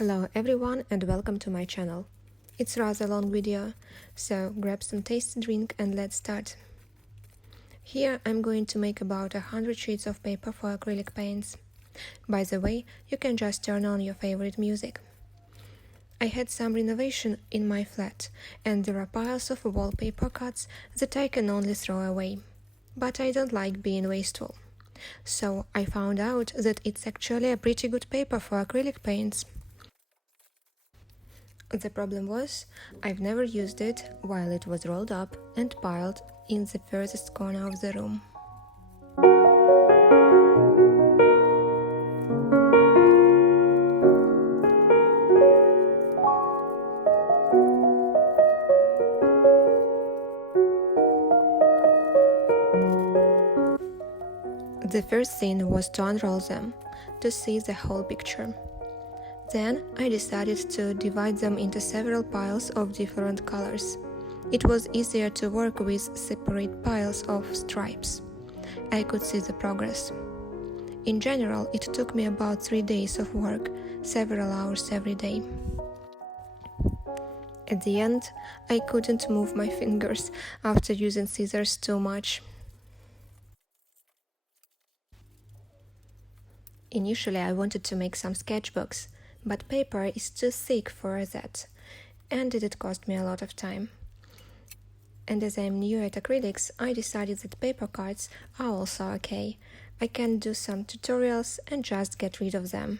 Hello everyone and welcome to my channel. It's a rather long video, so grab some tasty drink and let's start. Here I'm going to make about 100 sheets of paper for acrylic paints. By the way, you can just turn on your favorite music. I had some renovation in my flat, and there are piles of wallpaper cuts that I can only throw away. But I don't like being wasteful. So I found out that it's actually a pretty good paper for acrylic paints. The problem was, I've never used it while it was rolled up and piled in the furthest corner of the room. The first thing was to unroll them, to see the whole picture. Then I decided to divide them into several piles of different colors. It was easier to work with separate piles of stripes. I could see the progress. In general, it took me about 3 days of work, several hours every day. At the end, I couldn't move my fingers after using scissors too much. Initially, I wanted to make some sketchbooks, but paper is too thick for that, and it cost me a lot of time. And as I'm new at acrylics, I decided that paper cards are also okay. I can do some tutorials and just get rid of them.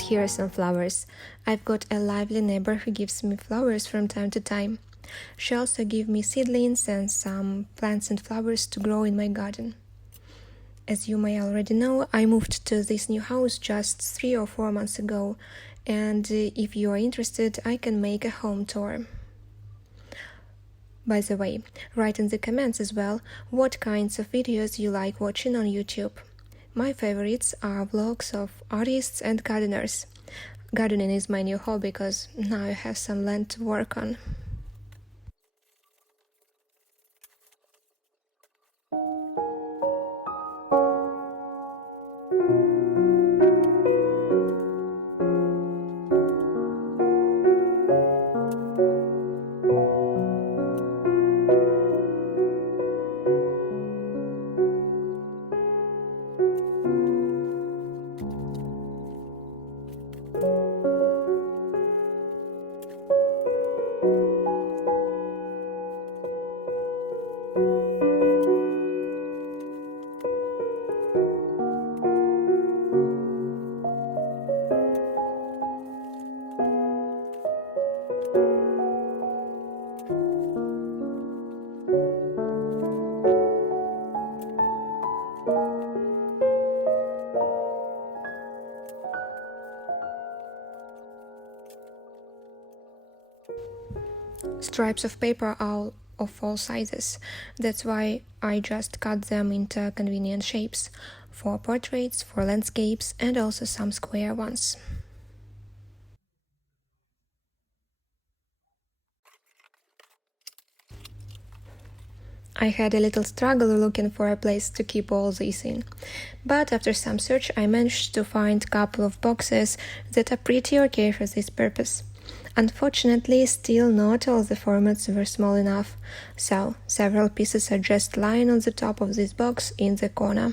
And here are some flowers. I've got a lively neighbor who gives me flowers from time to time. She also gives me seedlings and some plants and flowers to grow in my garden. As you may already know, I moved to this new house just 3 or 4 months ago, and if you are interested, I can make a home tour. By the way, write in the comments as well what kinds of videos you like watching on YouTube. My favorites are vlogs of artists and gardeners. Gardening is my new hobby because now I have some land to work on. Stripes of paper are of all sizes. That's why I just cut them into convenient shapes, for portraits, for landscapes, and also some square ones. I had a little struggle looking for a place to keep all this in, but after some search I managed to find a couple of boxes that are pretty okay for this purpose. Unfortunately, still not all the formats were small enough, so several pieces are just lying on the top of this box in the corner.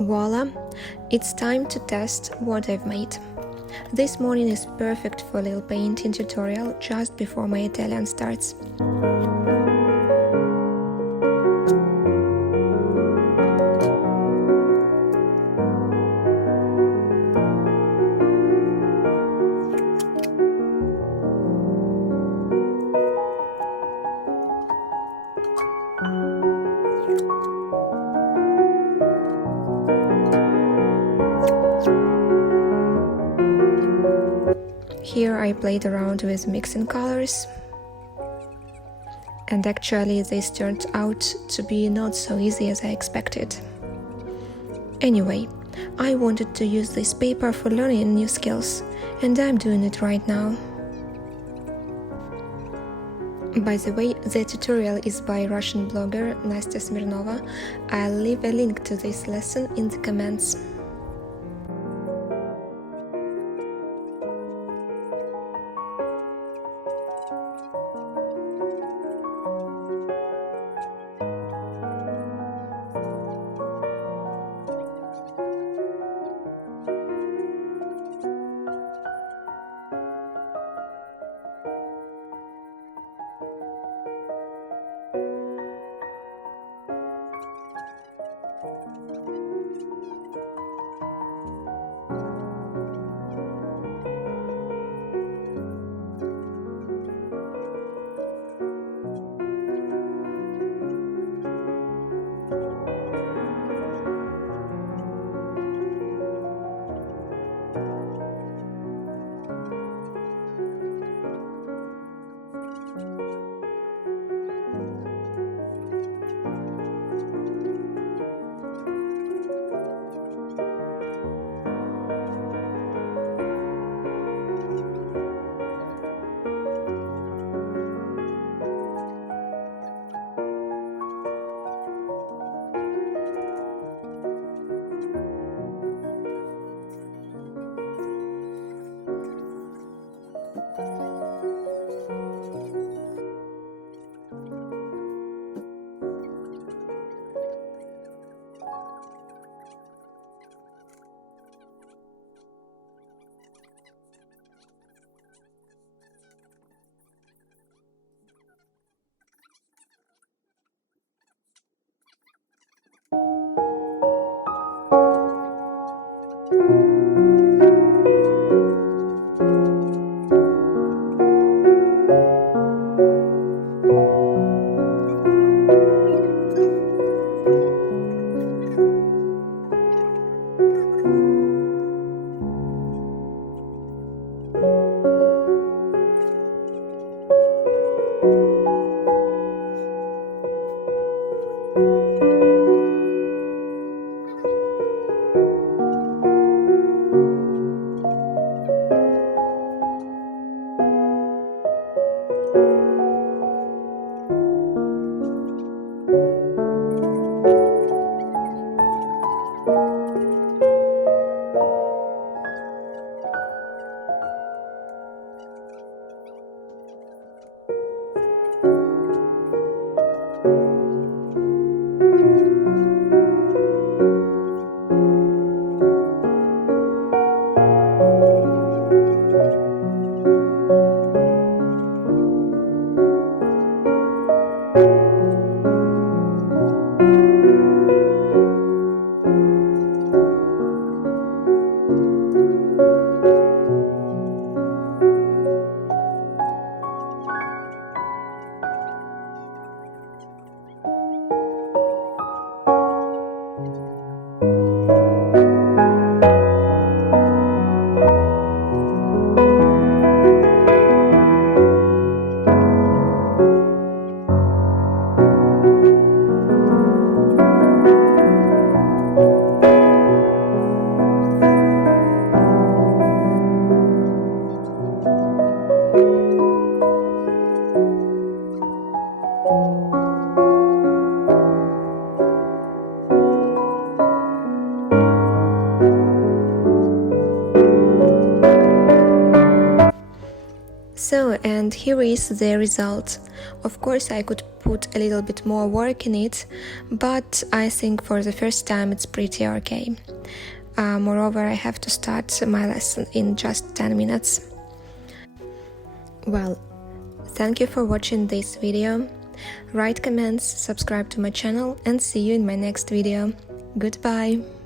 Voila! It's time to test what I've made. This morning is perfect for a little painting tutorial just before my Italian starts. Here I played around with mixing colors, and actually this turned out to be not so easy as I expected. Anyway, I wanted to use this paper for learning new skills, and I'm doing it right now. By the way, the tutorial is by Russian blogger Nastya Smirnova. I'll leave a link to this lesson in the comments. And here is the result. Of course, I could put a little bit more work in it, but I think for the first time it's pretty okay. Moreover, I have to start my lesson in just 10 minutes. Well, thank you for watching this video. Write comments, subscribe to my channel, and see you in my next video. Goodbye!